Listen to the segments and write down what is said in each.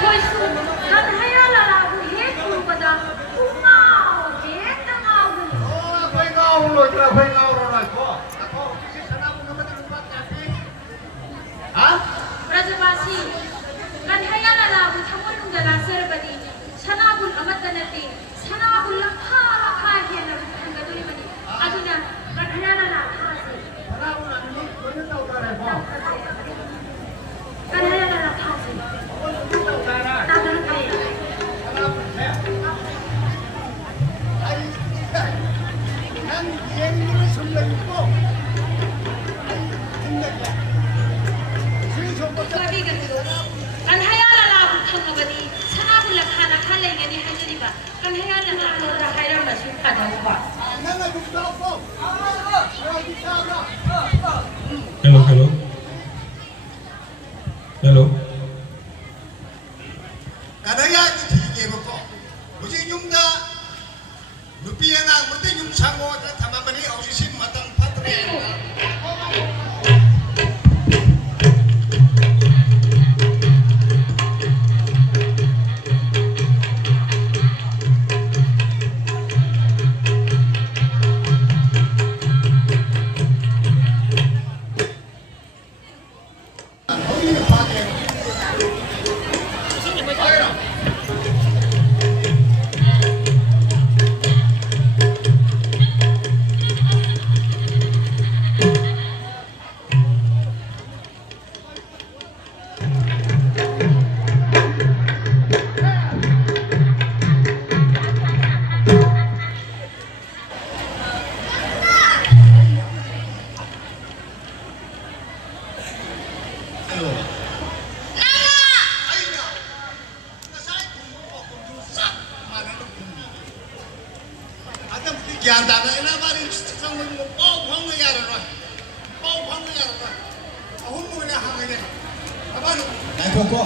ꯑꯩꯈꯣꯏꯁꯨ ꯀꯟꯍꯩꯔ ꯂꯂꯥꯕꯨ ꯍꯦꯛ ꯎꯕꯗ ꯉꯥꯎꯒꯦ ꯍꯦꯛꯇ ꯉꯥꯎꯒꯅꯤ ꯑꯩꯈꯣꯏ ꯉꯥꯎꯔꯣꯏꯗ꯭ꯔꯥ ꯑꯩꯈꯣꯏ ꯉꯥꯎꯔꯔꯣꯏꯀꯣ ꯍꯧꯖꯤꯛꯁꯤ ꯁꯅꯥꯕꯨꯟ ꯑꯃꯗ ꯂꯨꯄꯥ ꯀꯌꯥ ꯄꯤ ꯕ꯭ꯔꯖꯕꯥꯁꯤ ꯀꯟꯍꯩꯔ ꯂꯂꯥꯕꯨ ꯊꯃꯣꯏꯅꯨꯡꯗ ꯂꯥꯠꯆꯔꯕꯗꯤ ꯁꯅꯥꯕꯨꯟ ꯑꯃꯠꯇ ꯅꯠꯇꯦ ꯁꯅꯥꯕꯨꯟ ꯂꯝꯈꯥ ꯍꯦꯟꯅ ꯐꯪꯒꯗꯣꯔꯤꯕꯅꯤ ꯑꯗꯨꯅ ꯀꯟꯍꯩꯔ ꯂꯂꯥ ꯊꯥꯁꯤ ꯁꯅꯥꯕꯨꯟ ꯑꯅꯤ ꯂꯣꯏꯅ ꯇꯧꯗꯔꯦꯀꯣ ꯀꯟꯍꯩꯔ ꯂꯂꯥ ꯊꯥꯁꯤ ꯇꯥꯟꯅꯈ꯭ꯔꯦ 난 비행기를 설레고 ꯀꯟꯍꯩꯔ ꯂꯂꯥꯕꯨ ꯐꯪꯉꯕꯗꯤ ꯁꯅꯥꯕꯨꯟ ꯂꯝꯈꯥ ꯂꯩꯒꯅꯤ ꯍꯥꯏꯖꯔꯤꯕ ꯀꯟꯍꯩꯔ ꯂꯂꯥꯗ ꯍꯥꯏꯔꯝꯃꯁꯨ ꯐꯗꯧꯕ Hello, hello. Hello. Kadayaki tigiboko. Hujik yumda nupiya na mute yum sango na tamamani oksisin matang patre. Gian ta na ina bari sang mo pau phang ma yar rồi pau phang ma yar rồi ahun mo na ha ne aban ai ko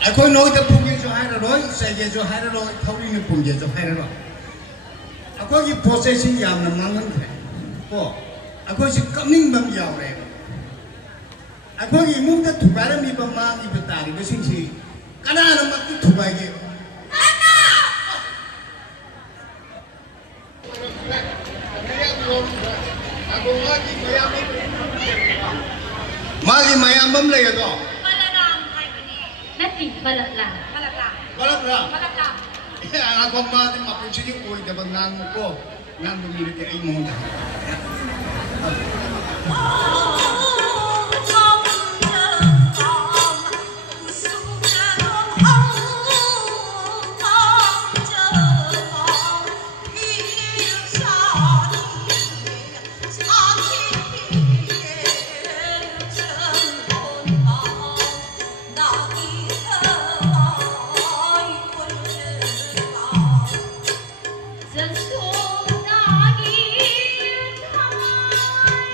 ai ko noi ta phung ye jo hai rồi sai ye jo hai rồi thau ni phung ye jo hai rồi ako ki processing yam na mang ngan the ko ako si kamning bam yaw re ako ki mung ta thu ba ra mi ba ma ki ba ta ri ba sing si kana na ma ki thu ba ge Magi mayambam lagi tu. Balalang hai bani. Nanti balalang. Balalang. Ya, aku mati makin sini kau ida bangang ko, ngan bumi ke imo. Dân xuống đã đi thăm ai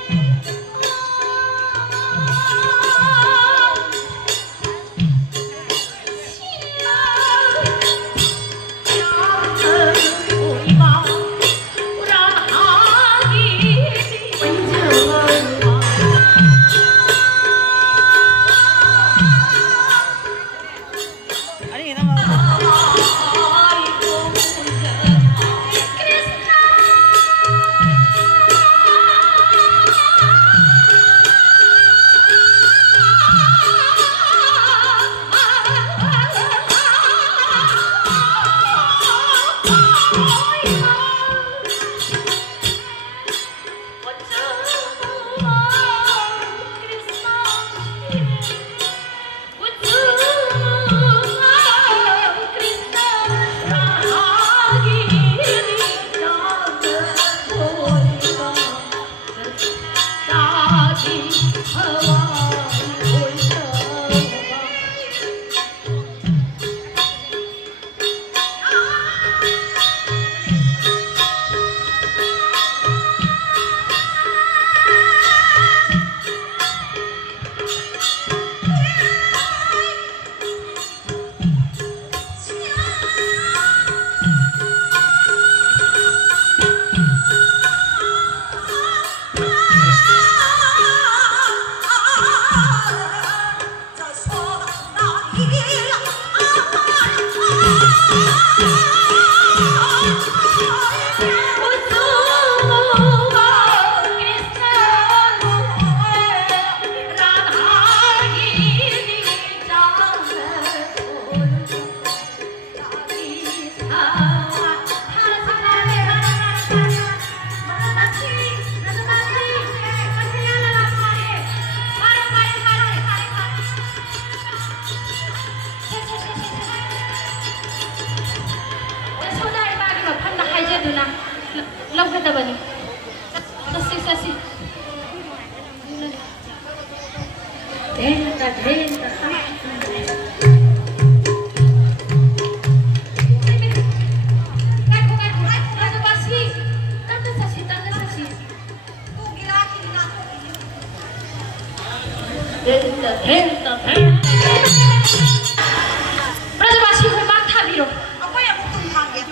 aduna lawhadabani sasi dhenta Rajabasi tanda sasi dhenta Rajabasi khoi mak thabiro Ako'y ako tumhangin.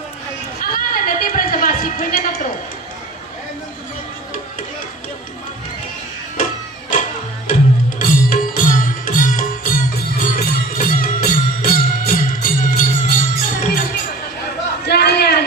angana nade Rajabasi khoi na natro Jari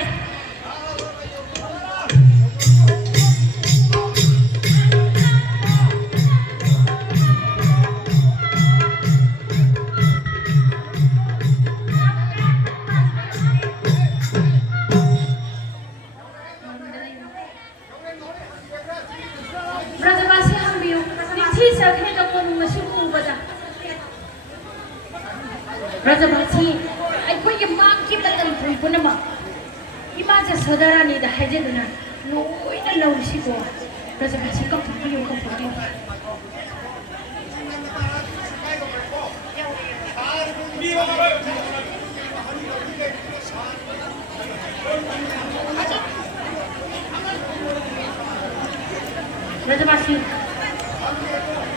Rajabasi hambiu nithi sakhe da kon masiku bada Rajabasi ai koi ye mak ki batam pui punama ima ja sadarani da hajeduna loina lawsi ko Rajabasi kam pui ko pui Rajabasi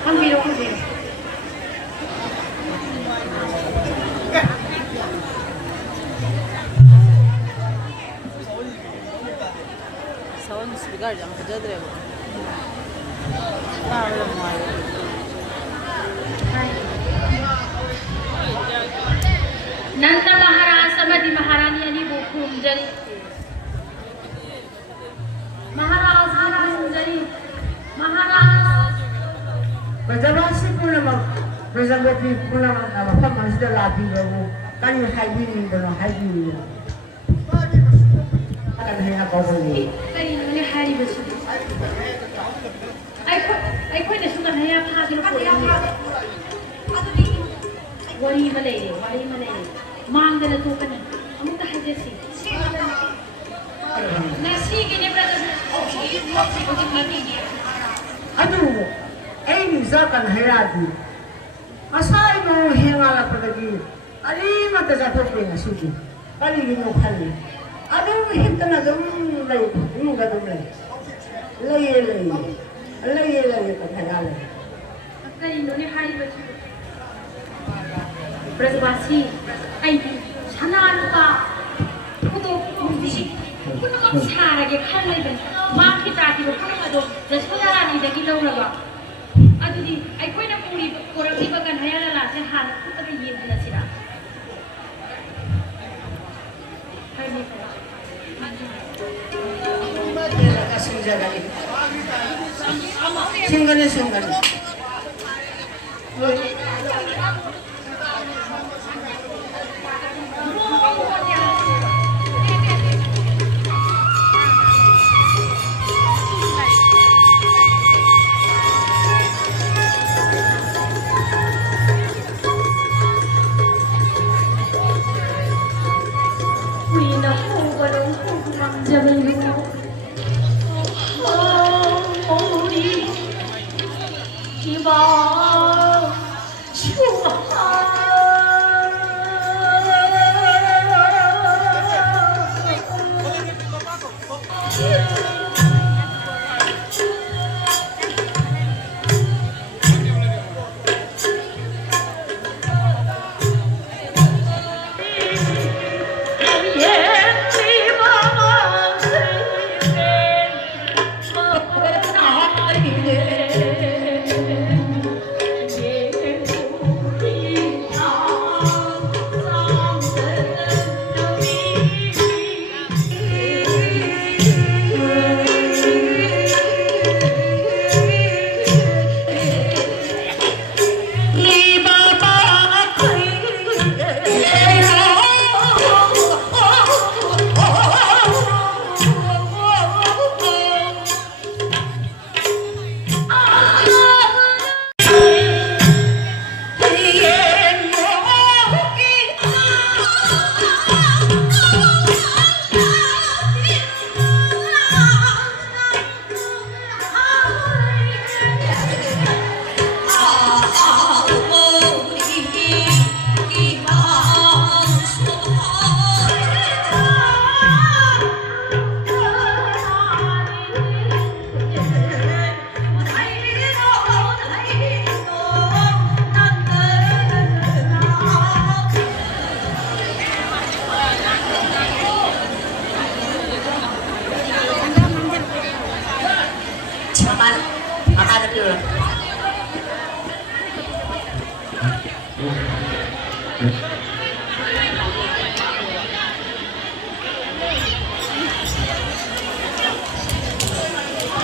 hambiu Sawan speaker jam kerja deh. Tahu mau. Nanta Maharaj Samadi Maharani ani bukum jari Maharaj bukum jari Maharaj Rajabasi punama Rajabati punama apa masih labi baru kan haji ni dalam haji ni akan hanya kau ni kari nune hari basu ai koi na suka haya phagil ko wari malai mangdana to kani amuk hajesi nasi gene brother aduh ini zakan hayati asai mau hingala pergi ali mata jatuh ke nasuki kali ini khali aduh hintana dum lai ini gadum lai tak hayale kari nune hari basu Rajabasi ai sananka kudo mundisi kuno mak sarage khalai ben ma kitati ro kuno do jasodani dagi lawraba adudi ai koina puri korati bagan hayala la se hal kuta yin na sira hai ni singgane Kuina ko balong ko mang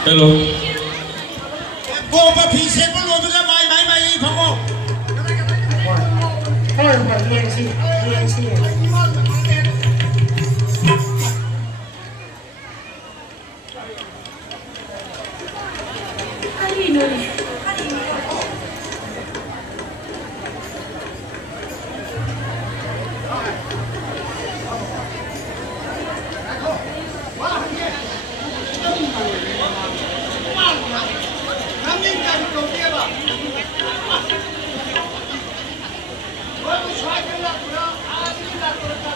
Hello. Cô và phí xếp có lùi với cái máy máy máy không không? Thôi mà yên xì, yên xì. 할리는 남님까지 좀 뛰어봐. 너무 좋아하려고요? 아, 진짜 그렇다.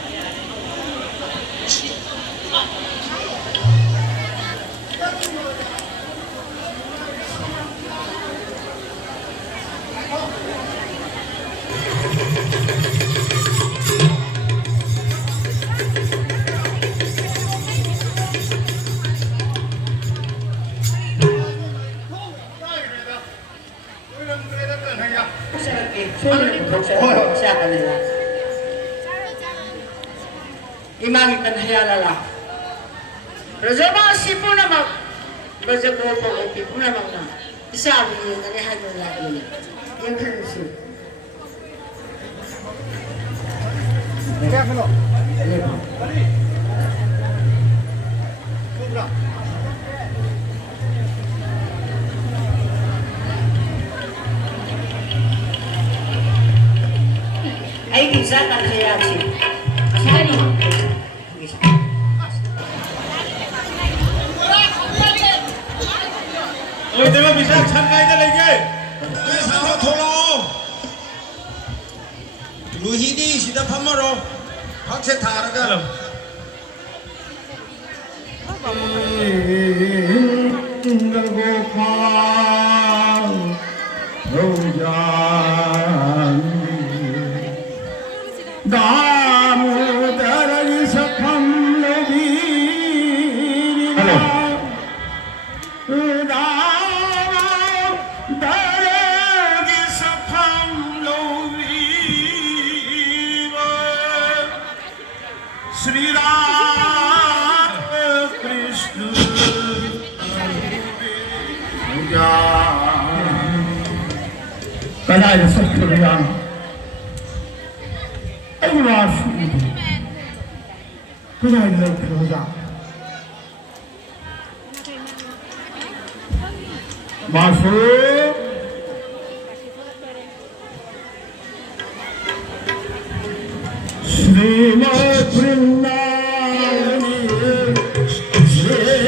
Siya kanila. Imagi kan hayalala. Rajama sipo na mag Rajabo po ko na mag na. Isa ni nani hayo la ini. Yang kan si. Kaya kano. Ay bisa kan hayal si. 할리 내가 미사 참가해야 되게. 왜 사람 돌아? 루히디 시다 판마로 박세 타라가. Sri Ram Krishna Kanaya Sattva Ayurashi Kanaya Sattva Masu Srimad Vrindavani Srimad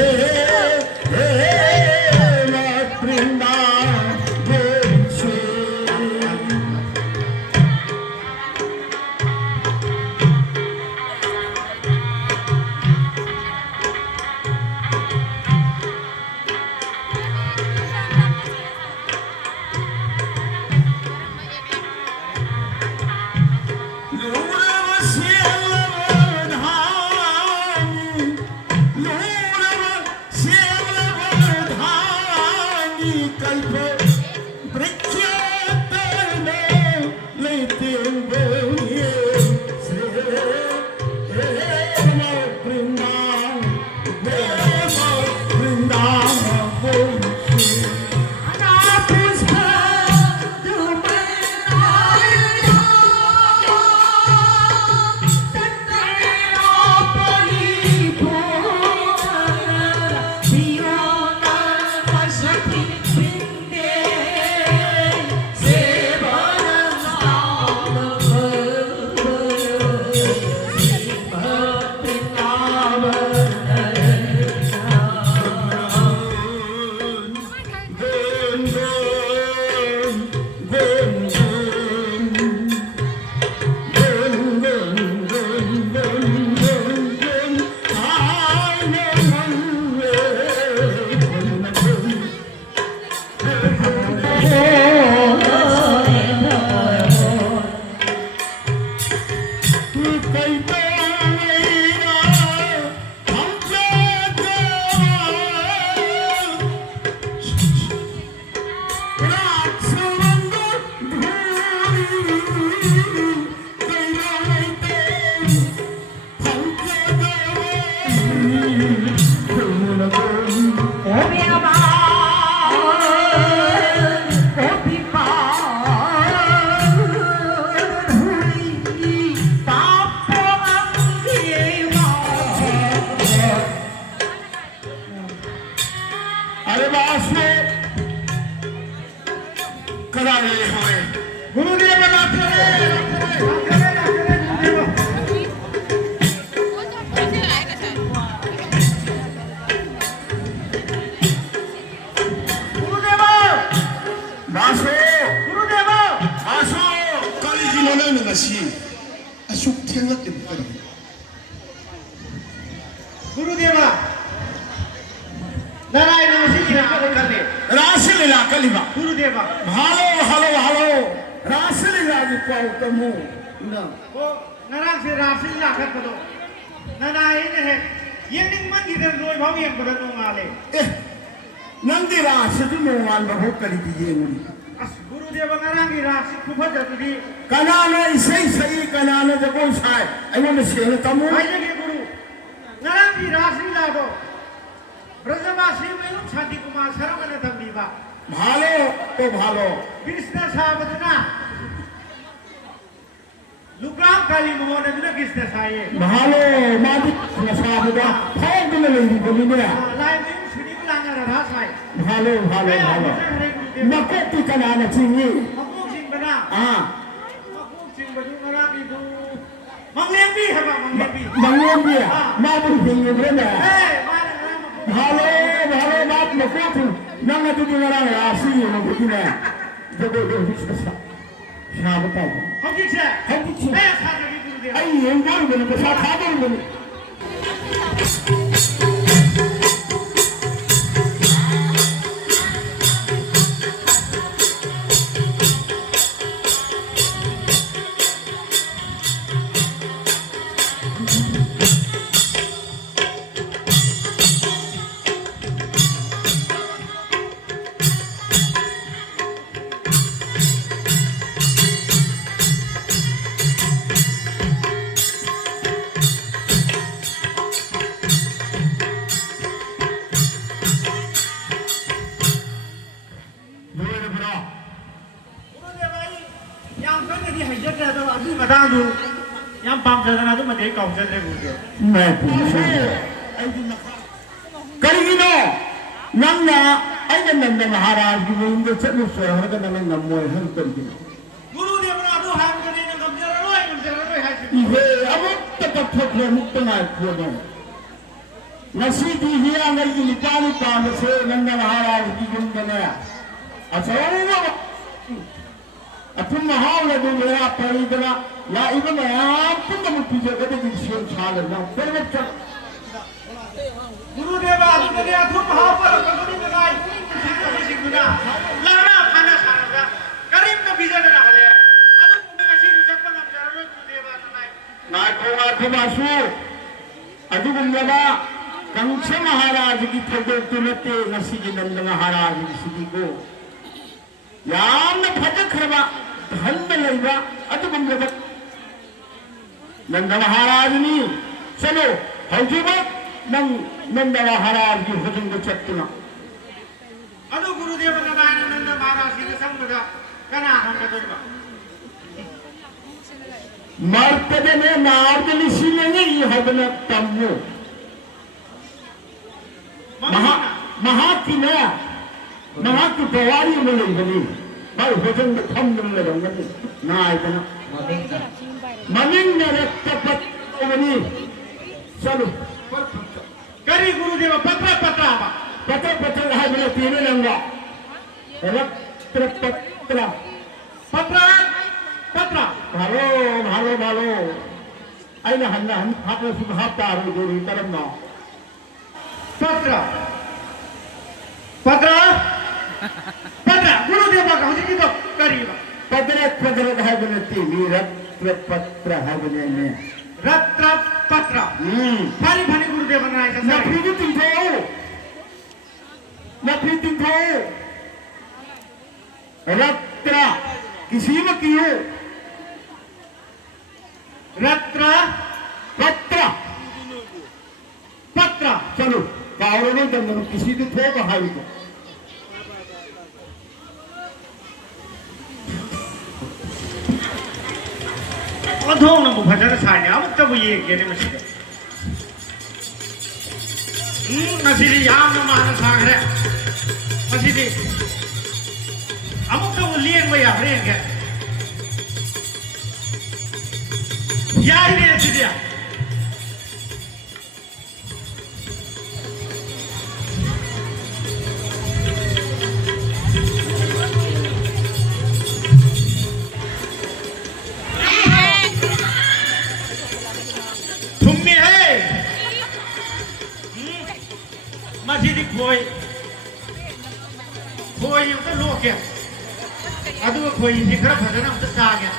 생각되고 그래. गुरुदेवा नारायण मसीह करने रासलीला कलिबा गुरुदेवा भालो हालो हालो रासलीला की पाउतमु न वो नारायण से राशि लाखत करो नारायण है ये निम्न की तरह रोज भाव ये बड़ा नोमाले ए नंदी रासु मोवान बहु करी दिए मुरी अस गुरुदेवा नारायण की राशि खूब जरूरी कनाने सही सही कनाने जगो साय अयो में सेन तमु आइए के गुरु नारायण की राशि ला दो ब्रजवासी में शांति कुमार शरण ने तंबीबा भालो तो भालो कृष्ण सावधना लुक्राम काली मोहन ने कृष्ण साये भालो मादी नसाबदा फाइल में ले बोली ने लाइव में सुनी लांगा रहा साय भालो भालो भालो नकती कनाने चिंगी मकूक सिंह बना हां मकूक सिंह बजू नारायण की दो मंगलेबी है बा मंगलेबी मंगलेबी माबुर सिंह ने ए मारे भालो भालो बात मकोतु नंग तुदि नरा राशि न बुदिने जगो दो हिस्सा शाबता हम ठीक से हम ठीक से मैं साथ लगी गुरुदेव आई एंगर बने तो साथ आ बने बता दूं यहाँ पांच जगह तो मध्य काउंटर ले बोलते मैं पूछूं करीनो नन्ना आई नंद महाराज की विंदे चलो सोहर का नंद नमो हम करीनो गुरुदेव ने अदो हाम करने ने गमजर रोय है ये अब तक ठोकले मुक्त ना खोदो नसीबी हिया नहीं निकाली पान से नंद महाराज की विंदे अच्छा अथुम महावल दुनिया परिदना या इवन आप तुम मुझे कदे दिशें छाल ना फिर मैं चल गुरुदेव आदि ने अथुम महावल कदनी लगाई सिंगुना लाना खाना खाना करीम का बीजा ना हले अदु कुंडे कशी रुचक ना जरा गुरुदेव ना नाकुमासु अदुगुम्लबा कंस महाराज की थदो तुलते नसी नंद महाराज की को याम फजखरबा धन्य लेबा अदुगुम्लबा नंद महाराज नी चलो हौजीबा नंद महाराज की हुजुम को चत्तुना अदु गुरुदेव नारायण नंद महाराज की संगदा कना हम कदोबा मर्तदे में नार्दली सिलेंगे ये हदन तम्मो महा की नया महा की दवारी में ले बनी भाई भजन में थम में रहूंगा ना इतना ममिंग ने रक्तपत बनी चलो करी गुरुदेव पत्र पत्र पत्र पत्र है मेरे तीनों लंगा रक्त पत्र पत्र पत्र भालो भालो भालो आई ना हन्ना हम हाथ सुख हाथ तारो जोड़ी तरम ना पत्र पत्र पत्र गुरुदेव का हुजी तो करीबा पत्र पत्र है बनती रत्र पत्र है बने में रत्र पत्र भारी भारी गुरुदेव बनाए का ना प्रीति तुम को रत्र किसी में क्यों रत्र पत्र पत्र चलो कावड़े में दंड किसी को थो कहावी को अधों न भजन साने अब तब ये केने में सीधे नसीली याम न मान सागरे नसीली अब तब लिएं में यार ये क्या यार ये सीधे ꯉꯁꯤꯗꯤ ꯈꯣꯏ ꯑꯝꯇ ꯂꯣꯛꯀꯦ ꯑꯗꯨꯒ ꯈꯣꯏꯁꯤ ꯈꯔ ꯐꯖꯅ ꯑꯝꯇ ꯆꯥꯒꯦ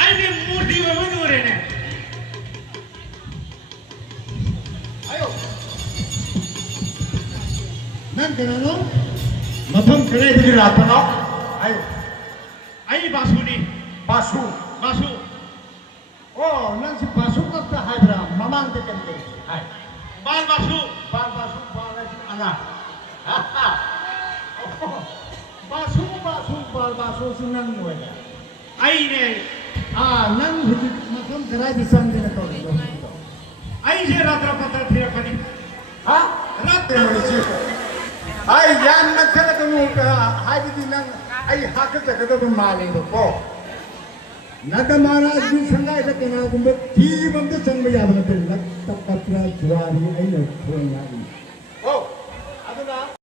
ꯑꯩꯗꯤ ꯃꯨꯔꯇꯤ ꯑꯃ ꯎꯔꯦꯅꯦ ꯅꯪ ꯀꯅꯥꯅꯣ ꯃꯐꯝ ꯀꯗꯥꯏꯗꯒꯤ ꯂꯥꯛꯄꯅꯣ ꯍꯥꯏꯌꯨ ꯑꯩ ꯕꯥꯁꯨꯅꯤ ꯕꯥꯁꯨ ꯕꯥꯁꯨ ꯑꯣ ꯅꯪꯁꯤ ꯕꯥꯁꯨ ꯈꯛꯇ ꯍꯥꯏꯕ꯭ꯔꯥ ꯃꯃꯥꯡꯗ ꯀꯔꯤ ꯍꯥꯏ ꯕꯥꯜ ꯕꯥꯁꯨ ꯕꯥꯁꯨ ꯍꯥꯏꯁꯤ ꯑꯅꯥ ꯕꯥꯁꯨꯁꯤ ꯅꯪ ꯑꯣꯏꯔꯦ ꯑꯩꯅꯦ ꯅꯪ ꯍꯧꯖꯤꯛ ꯃꯐꯝ ꯀꯗꯥꯏꯗ ꯆꯪꯗꯅ ꯇꯧꯔꯤꯅꯣ ꯑꯩꯁꯦ ꯔꯥꯇ꯭ꯔ ꯄꯇ꯭ꯔ ꯊꯤꯔꯛꯄꯅꯤ ꯑꯩ ꯌꯥꯝ ꯅꯛꯁꯜꯂꯒꯅꯨ ꯍꯥꯏꯕꯗꯤ ꯅꯪ ꯑꯩ ꯍꯥꯀꯠꯆꯒꯗꯕ ꯃꯥꯜꯂꯦꯕꯀꯣ ꯅꯒꯃꯥꯔꯥꯖꯒꯤ ꯁꯪꯒꯥꯏꯗ ꯀꯅꯥꯒꯨꯝꯕ ꯊꯤꯕ ꯑꯝꯇ ꯆꯪꯕ ꯌꯥꯕ ꯅꯠꯇꯦ ꯂꯛꯇ ꯄꯠꯇ꯭ꯔ ꯖꯨꯋꯥꯔꯤ ꯑꯩꯅ ꯊꯣꯡ ꯍꯥꯏꯔꯤ